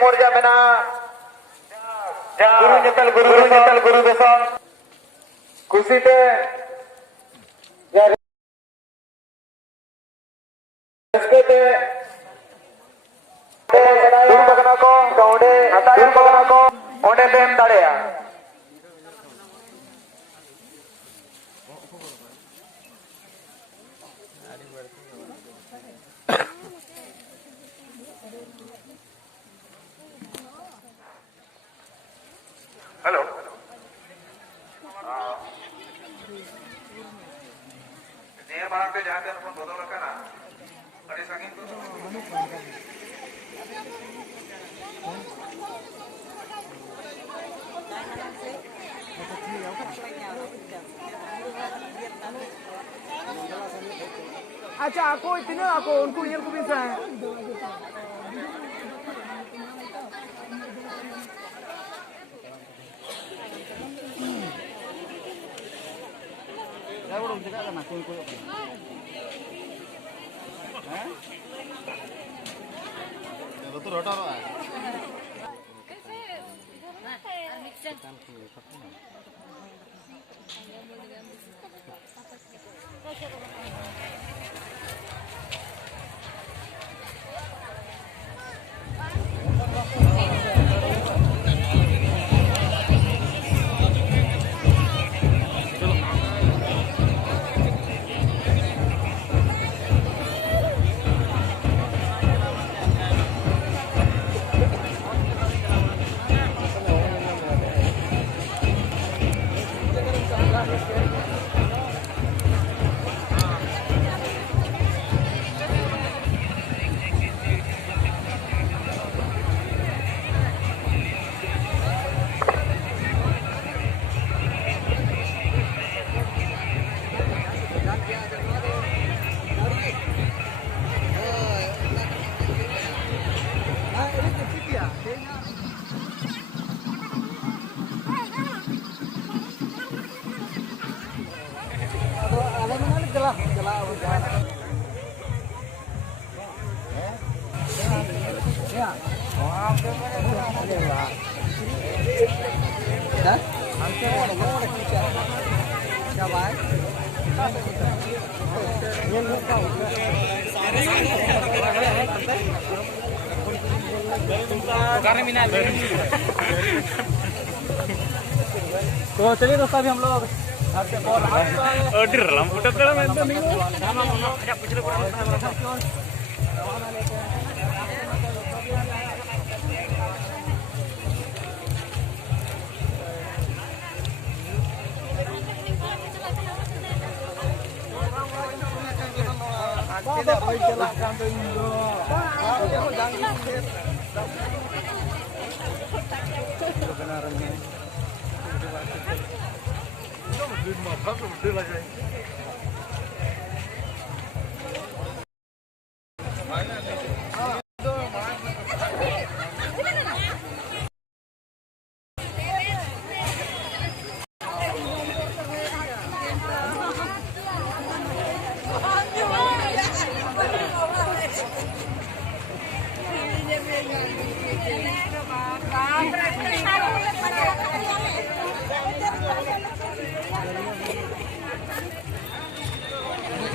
morja mena guru nyetel guru beson kusite ya reskete guru bakana ko onde guru bakana ko onde bem darea Halo. Dia barang pe jahat dan pun bodol kana. Ada saking tu. अच्छा aku itu nih aku unku yang aku bisa. Saya belum juga kan aku unku. Hah? Kalau tu rotor lah. तो चलिए दोस्तों अभी हम लोग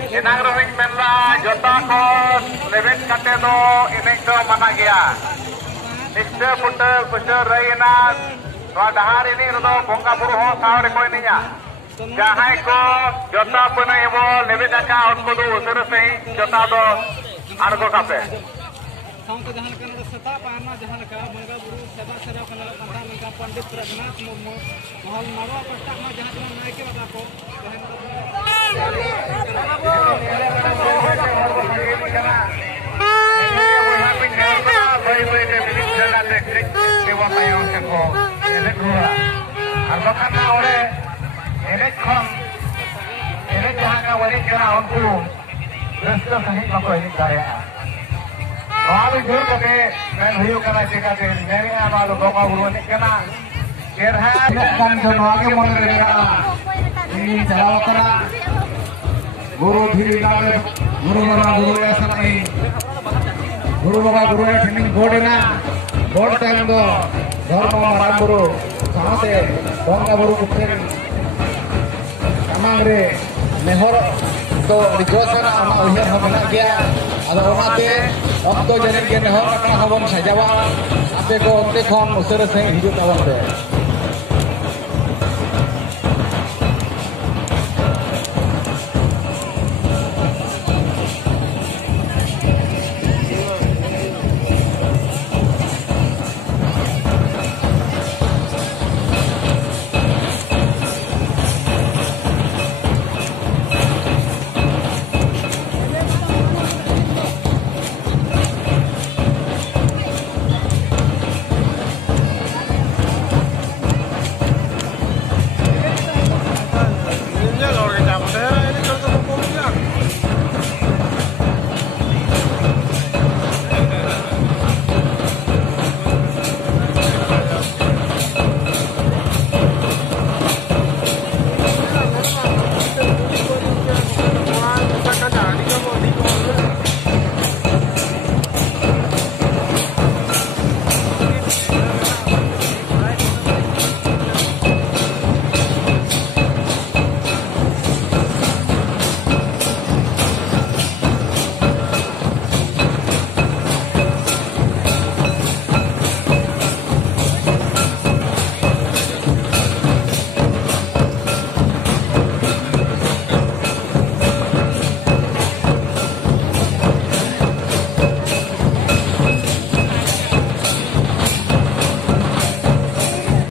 Inang roving menla jota ko levit kate do inek do mana gaya. Niste puter raina no dahar ini do bongga buru ho sawre ko ininya. Jahai ko jota puna ibo levit aka unko do usur se jota do argo kape. Sampai jahan kan seta parna jahan ka bongga buru seba sera panala panta mengka pandit Raghunath Murmu mohon marwa patak ma jahan kan naik ke ko Guru Dhiri Gawe, Guru Baba Guru ya Samai, Guru Baba Guru ya Training Board na, ᱵᱚᱲ ᱛᱟᱭᱚᱢ ᱫᱚ ᱫᱷᱚᱨᱢᱚ ᱢᱟᱨᱟᱝ ᱵᱩᱨᱩ ᱥᱟᱶᱛᱮ ᱵᱚᱸᱜᱟ ᱵᱩᱨᱩ ᱠᱚᱴᱷᱮᱱ ᱥᱟᱢᱟᱝ ᱨᱮ ᱱᱮᱦᱚᱨ ᱫᱚ ᱟᱹᱰᱤ ᱡᱚᱥᱟᱱᱟ ᱚᱱᱟ ᱩᱭᱦᱟᱹᱨ ᱦᱚᱸ ᱢᱮᱱᱟᱜ ᱜᱮᱭᱟ ᱟᱫᱚ ᱚᱱᱟᱛᱮ ᱚᱠᱛᱚ ᱡᱟᱹᱱᱤᱡ ᱜᱮ ᱱᱮᱦᱚᱨ ᱟᱠᱷᱲᱟ ᱦᱚᱸᱵᱚᱱ ᱥᱟᱡᱟᱣᱟ ᱟᱯᱮ ᱠᱚ ᱚᱱᱛᱮ ᱠᱷᱚᱱ ᱩᱥᱟᱹᱨᱟ ᱥᱟᱺᱦᱤᱡ ᱦᱤᱡᱩᱜ ᱛᱟᱵᱚᱱ ᱯᱮ